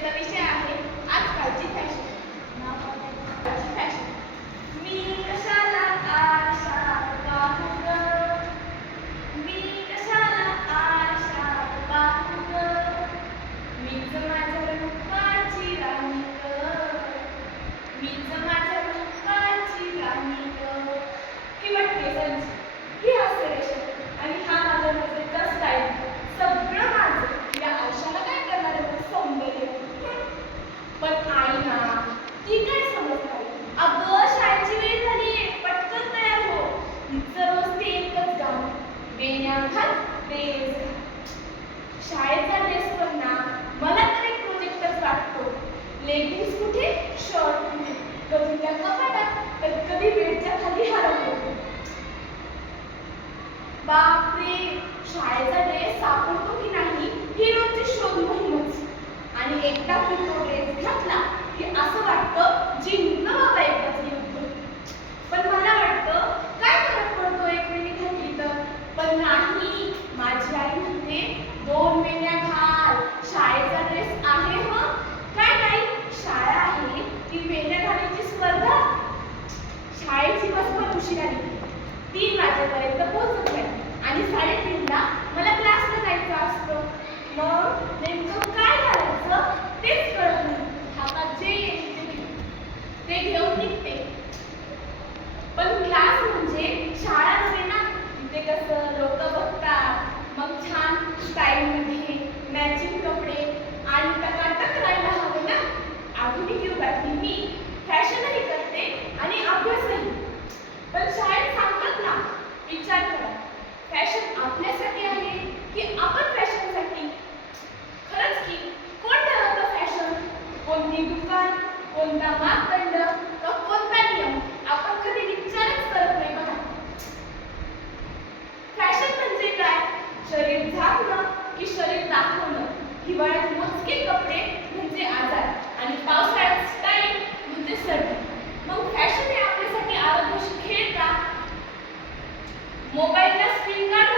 David गजूच्या कपाटात कधी कधी बेडच्या खाली हरवले बापरे! મોબાઈલના સ્ક્રીન કાર્ડ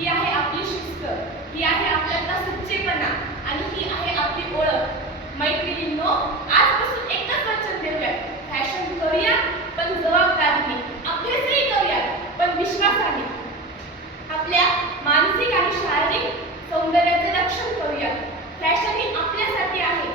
ही आहे आपली शिस्त ही आहे आपल्यातला सच्चेपणा आणि ही आहे आपली ओळख. मैत्रिणींनो आजपासून एकच वचन देऊया फॅशन करूया पण जबाबदारीने. अभ्यासही करूया पण विश्वासाने. आपल्या मानसिक आणि शारीरिक सौंदर्याचे रक्षण करूया फॅशन ही आपल्यासाठी आहे.